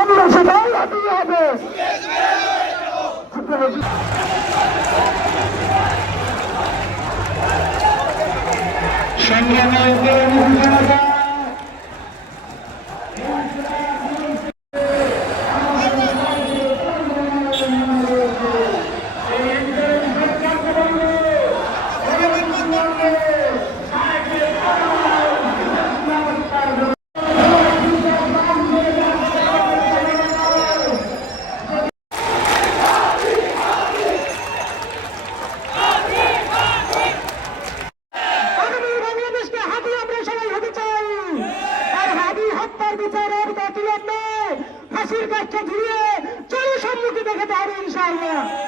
আমরা সবাই হাতিয়ে হবে সংগ্রামী বিচারের দাখিল ফাঁসির কাজটা ঘুরিয়ে জনসম্মুখে দেখাতে হবে ইনশাআল্লাহ।